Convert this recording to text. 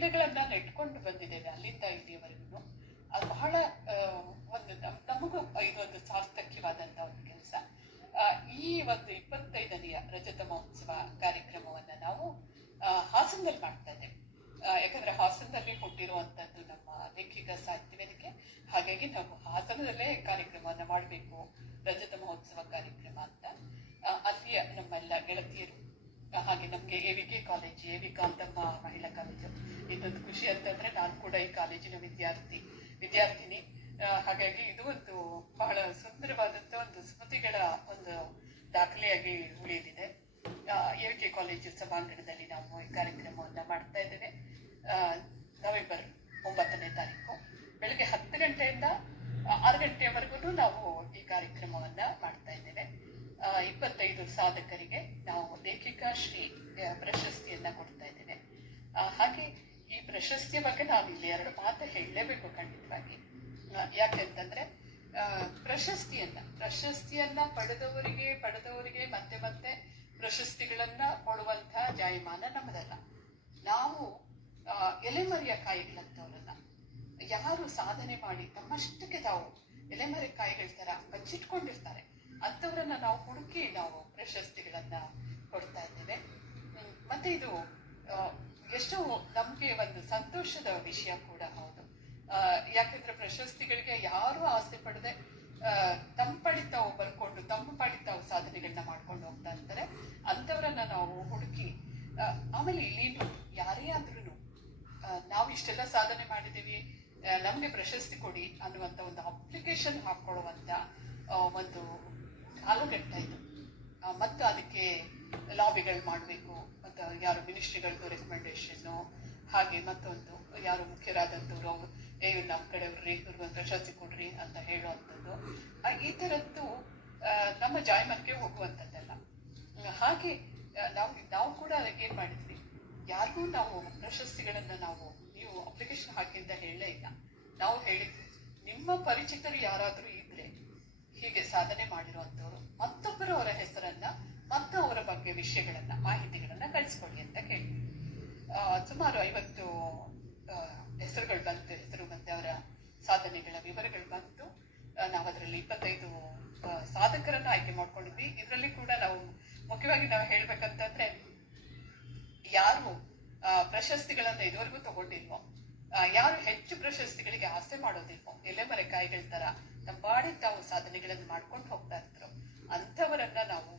ಗಿಡಗಳನ್ನ ಇಟ್ಕೊಂಡು ಬಂದಿದ್ದೇವೆ ಅಲ್ಲಿಂದ ಇಲ್ಲಿಯವರೆಗೂ ಅದು ಬಹಳ ಒಂದು ನಮ್- ನಮಗೂ ಇದೊಂದು ಸಾರ್ಥಕ್ಯವಾದಂತ ಒಂದು ಕೆಲಸ. ಈ ಒಂದು ಇಪ್ಪತ್ತೈದನೆಯ ರಜತ ಮಹೋತ್ಸವ ಕಾರ್ಯಕ್ರಮವನ್ನ ನಾವು ಹಾಸನದಲ್ಲಿ ಮಾಡ್ತಾ ಇದ್ದೇವೆ. ಯಾಕಂದ್ರೆ ಹಾಸನದಲ್ಲಿ ಹುಟ್ಟಿರುವಂತದ್ದು ನಮ್ಮ ಲೇಖಿಕ ಸಾಹಿತ್ಯ ವೇದಿಕೆ ಹಾಗಾಗಿ ನಾವು ಹಾಸನದಲ್ಲೇ ಕಾರ್ಯಕ್ರಮವನ್ನ ಮಾಡಬೇಕು ರಜತ ಮಹೋತ್ಸವ ಕಾರ್ಯಕ್ರಮ ಅಂತ. ಅಲ್ಲಿಯ ನಮ್ಮೆಲ್ಲ ಗೆಳತಿಯರು ಹಾಗೆ ನಮ್ಗೆ ಕೆ ಕಾಲೇಜ್ ಎ ವಿ ಕಾಂತಮ್ಮ ಮಹಿಳಾ ಕಾಲೇಜು. ಇದೊಂದು ಖುಷಿ ಅಂತಂದ್ರೆ ನಾನು ಕೂಡ ಈ ಕಾಲೇಜಿನ ವಿದ್ಯಾರ್ಥಿ, ವಿದ್ಯಾರ್ಥಿನಿ. ಹಾಗಾಗಿ ಇದು ಒಂದು ಬಹಳ ಸುಂದರವಾದಂತ ಒಂದು ಸ್ಮೃತಿಗಳ ಒಂದು ದಾಖಲೆಯಾಗಿ ಉಳಿಯಲಿದೆ. ಎ ಕೆ ಕಾಲೇಜು ಸಭಾಂಗಣದಲ್ಲಿ ನಾವು ಈ ಕಾರ್ಯಕ್ರಮವನ್ನ ಮಾಡ್ತಾ ಇದ್ದೇವೆ. ನವೆಂಬರ್ ಒಂಬತ್ತನೇ ತಾರೀಕು. ಬೆಳಗ್ಗೆ ಹತ್ತು ಗಂಟೆಯಿಂದ ಆರು ಗಂಟೆಯವರೆಗೂ ನಾವು ಈ ಕಾರ್ಯಕ್ರಮವನ್ನ ಮಾಡ್ತಾ ಇದ್ದೇವೆ. ಇಪ್ಪತ್ತೈದು ಸಾಧಕರಿಗೆ ನಾವು ಲೇಖಿಕಾ ಶ್ರೀ ಪ್ರಶಸ್ತಿಯನ್ನ ಕೊಡ್ತಾ ಇದ್ದೇವೆ ಹಾಗೆ ಈ ಪ್ರಶಸ್ತಿಯ ಬಗ್ಗೆ ನಾವು ಇಲ್ಲಿ ಎರಡು ಮಾತು ಹೇಳಲೇಬೇಕು ಖಂಡಿತವಾಗಿ. ಯಾಕೆಂತಂದ್ರೆ ಪ್ರಶಸ್ತಿಯನ್ನ ಪ್ರಶಸ್ತಿಯನ್ನ ಪಡೆದವರಿಗೆ ಪಡೆದವರಿಗೆ ಮತ್ತೆ ಮತ್ತೆ ಪ್ರಶಸ್ತಿಗಳನ್ನ ಕೊಡುವಂತಹ ಜಾಯಮಾನ ನಮ್ಮದಲ್ಲ. ನಾವು ಎಲೆಮರೆಯ ಕಾಯಿಗಳಂತವರನ್ನ ಯಾರು ಸಾಧನೆ ಮಾಡಿ ತಮ್ಮಷ್ಟಕ್ಕೆ ತಾವು ಎಲೆಮರೆ ಕಾಯಿಗಳ ತರ ಬಚ್ಚಿಟ್ಕೊಂಡಿರ್ತಾರೆ ಅಂತವರನ್ನ ನಾವು ಹುಡುಕಿ ನಾವು ಪ್ರಶಸ್ತಿಗಳನ್ನ ಕೊಡ್ತಾ ಇದ್ದೇವೆ. ಮತ್ತೆ ಇದು ಎಷ್ಟೋ ನಮ್ಗೆ ಒಂದು ಸಂತೋಷದ ವಿಷಯ ಕೂಡ ಹೌದು. ಯಾಕಂದ್ರೆ ಪ್ರಶಸ್ತಿಗಳಿಗೆ ಯಾರು ಆಸೆ ಪಡದೆ ತಮ್ಮ ಬರ್ಕೊಂಡು, ತಮ್ಮ ಪಾಡಿ ತಾವು ಸಾಧನೆಗಳನ್ನ ಮಾಡ್ಕೊಂಡು ಹೋಗ್ತಾ ಇರ್ತಾರೆ. ಅಂತವರನ್ನ ನಾವು ಹುಡುಕಿ ಆಮೇಲೆ ಇಲ್ಲಿ ಯಾರೇ ಆದ್ರೂ ನಾವು ಇಷ್ಟೆಲ್ಲ ಸಾಧನೆ ನಮಗೆ ನಮ್ಗೆ ಪ್ರಶಸ್ತಿ ಕೊಡಿ ಅನ್ನುವಂತ ಒಂದು ಅಪ್ಲಿಕೇಶನ್ ಹಾಕೊಳ್ಳುವಂತ ಒಂದು ಕಾಲಘಟ್ಟ ಇದು. ಆ, ಮತ್ತು ಅದಕ್ಕೆ ಲಾಬಿಗಳು ಮಾಡಬೇಕು ಮತ್ತು ಯಾರು ಮಿನಿಸ್ಟ್ರಿಗಳದ್ದು ರೆಕಮೆಂಡೇಶನ್ ಹಾಗೆ ಮತ್ತೊಂದು ಯಾರು ಮುಖ್ಯರಾದಂಥವ್ರು ಅವ್ರು ಏ ನಮ್ಮ ಕಡೆಯವ್ರಿ ಇವ್ರಿಗೆ ಒಂದು ಪ್ರಶಸ್ತಿ ಕೊಡ್ರಿ ಅಂತ ಹೇಳುವಂಥದ್ದು. ಈ ಥರದ್ದು ನಮ್ಮ ಜಾಯ್ಮನ್ಗೆ ಹೋಗುವಂಥದ್ದಲ್ಲ. ಹಾಗೆ ನಾವು ನಾವು ಕೂಡ ಅದಕ್ಕೆ ಏನು ಮಾಡಿದ್ವಿ? ಯಾರಿಗೂ ನಾವು ಪ್ರಶಸ್ತಿಗಳನ್ನು ನಾವು ನೀವು ಅಪ್ಲಿಕೇಶನ್ ಹಾಕಿ ಅಂತ ಹೇಳಲೇ ಇಲ್ಲ. ನಾವು ಹೇಳಿದ್ವಿ ನಿಮ್ಮ ಪರಿಚಿತರು ಯಾರಾದರೂ ಸಾಧನೆ ಮಾಡಿರುವಂತವ್ರು, ಮತ್ತೊಬ್ಬರು ಅವರ ಹೆಸರನ್ನ ಮತ್ತು ಅವರ ಬಗ್ಗೆ ವಿಷಯಗಳನ್ನ, ಮಾಹಿತಿಗಳನ್ನ ಕಳಿಸ್ಕೊಡಿ ಅಂತ ಕೇಳಿ. ಸುಮಾರು ಐವತ್ತು ಹೆಸರುಗಳು ಬಂತು, ಹೆಸರು ಮತ್ತೆ ಅವರ ಸಾಧನೆಗಳ ವಿವರಗಳು ಬಂತು. ನಾವು ಅದರಲ್ಲಿ ಇಪ್ಪತ್ತೈದು ಸಾಧಕರನ್ನ ಆಯ್ಕೆ ಮಾಡ್ಕೊಂಡಿದ್ವಿ. ಇದರಲ್ಲಿ ಕೂಡ ನಾವು ಮುಖ್ಯವಾಗಿ ನಾವು ಹೇಳ್ಬೇಕಂತಂದ್ರೆ, ಯಾರು ಪ್ರಶಸ್ತಿಗಳನ್ನ ಇದುವರೆಗೂ ತಗೊಂಡಿಲ್ವೋ ಯಾರು ಹೆಚ್ಚು ಪ್ರಶಸ್ತಿಗಳಿಗೆ ಆಸೆ ಮಾಡೋದಿಲ್ವೋ ಎಲೆ ಕಾಯಿಗಳ ತರ ನಮ್ಮ ಬಾಡಿ ತಾವು ಸಾಧನೆಗಳನ್ನು ಮಾಡ್ಕೊಂಡು ಹೋಗ್ತಾ ಇದ್ರು ಅಂಥವರನ್ನ ನಾವು